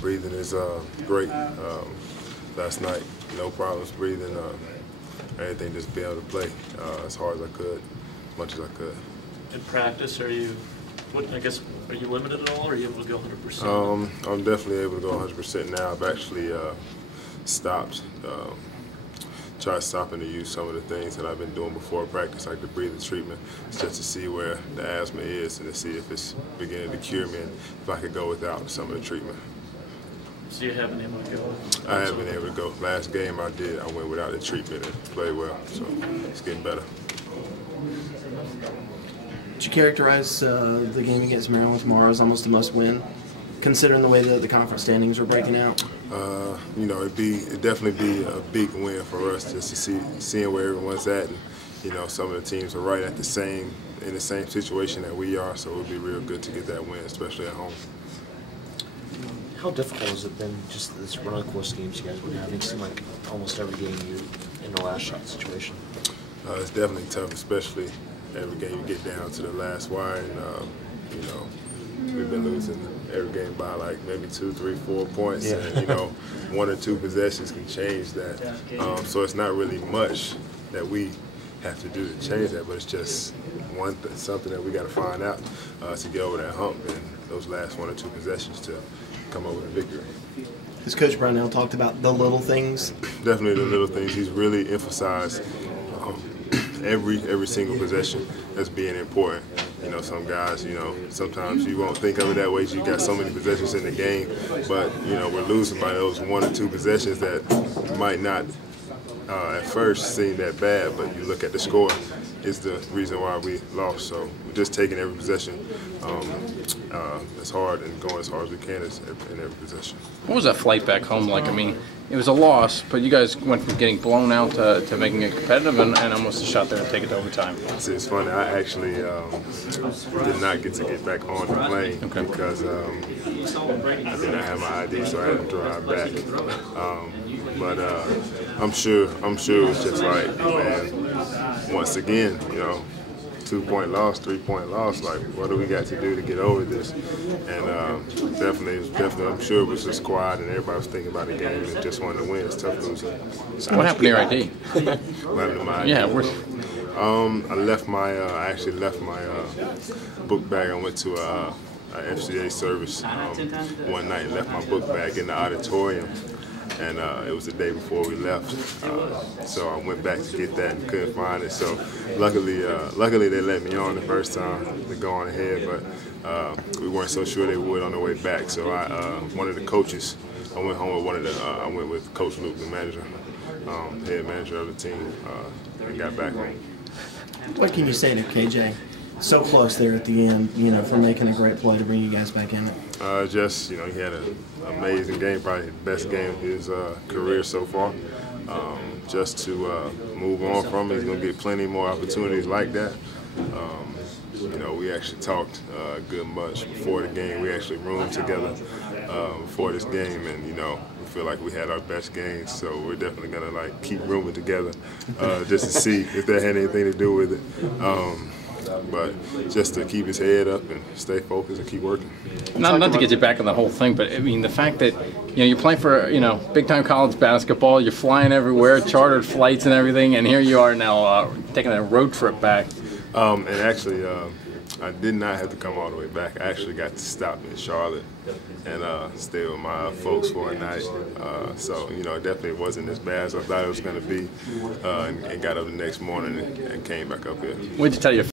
Breathing is great. Last night, no problems breathing. Everything, just be able to play as hard as I could, as much as I could. In practice, are you limited at all, or are you able to go 100%? I'm definitely able to go 100% now. I've actually stopped, tried stopping to use some of the things that I've been doing before practice, like the breathing treatment, just to see where the asthma is and to see if it's beginning to cure me and if I could go without some of the treatment. So you haven't been able to go? I haven't been able to go. Last game I did, I went without the treatment and played well, so it's getting better. Would you characterize the game against Maryland tomorrow as almost a must-win, considering the way that the conference standings are breaking out? You know, it'd definitely be a big win for us just to seeing where everyone's at, and you know, some of the teams are right at in the same situation that we are, so it would be real good to get that win, especially at home. How difficult has it been, just this run-of-the-course games you guys been having? It seemed like almost every game you in the last shot situation. It's definitely tough, especially every game you get down to the last wire, and you know, we've been losing every game by like maybe 2, 3, 4 points, yeah. And you know, 1 or 2 possessions can change that. So it's not really much that we have to do to change that, but it's just something that we got to find out to get over that hump, and those last 1 or 2 possessions to come up with a victory. Has Coach Brownell talked about the little things? Definitely the little things. He's really emphasized every single possession as being important. You know, some guys, you know, sometimes you won't think of it that way. You got so many possessions in the game, but you know, we're losing by those 1 or 2 possessions that might not at first seem that bad, but you look at the score, it's the reason why we lost. So we're just taking every possession as hard and going as hard as we can in every possession. What was that flight back home like? I mean, it was a loss, but you guys went from getting blown out to making it competitive and almost a shot there and take it to overtime. See, it's funny. I actually did not get to get back on the plane because I did not have my ID, so I had to drive back. But I'm sure it was just like, man, once again, you know, 2-point loss, 3-point loss. Like, what do we got to do to get over this? And definitely, I'm sure it was just quiet, and everybody was thinking about the game and just wanted to win. It's tough losing. What happened to your ID? What happened to my ID? Yeah, I actually left my book bag. I went to a FCA service one night and left my book bag in the auditorium. And it was the day before we left, so I went back to get that and couldn't find it. So luckily they let me on the first time to go on ahead, but we weren't so sure they would on the way back. So one of the coaches, I went home with I went with Coach Luke, the manager, head manager of the team, and got back home. What can you say to KJ? So close there at the end, you know, for making a great play to bring you guys back in it. Just, you know, he had an amazing game, probably the best game of his career so far. Just to move on from it, he's going to get plenty more opportunities like that. You know, we actually talked a good much before the game. We actually roomed together before this game, and you know, we feel like we had our best games. So we're definitely going to like keep rooming together just to see if that had anything to do with it. But just to keep his head up and stay focused and keep working. Not to get you back on the whole thing, but I mean the fact that you're playing for big time college basketball, you're flying everywhere, chartered flights and everything, and here you are now taking a road trip back. And actually, I did not have to come all the way back. I actually got to stop in Charlotte and stay with my folks for a night. So, you know, it definitely wasn't as bad as I thought it was going to be. And got up the next morning and came back up here. What did you tell your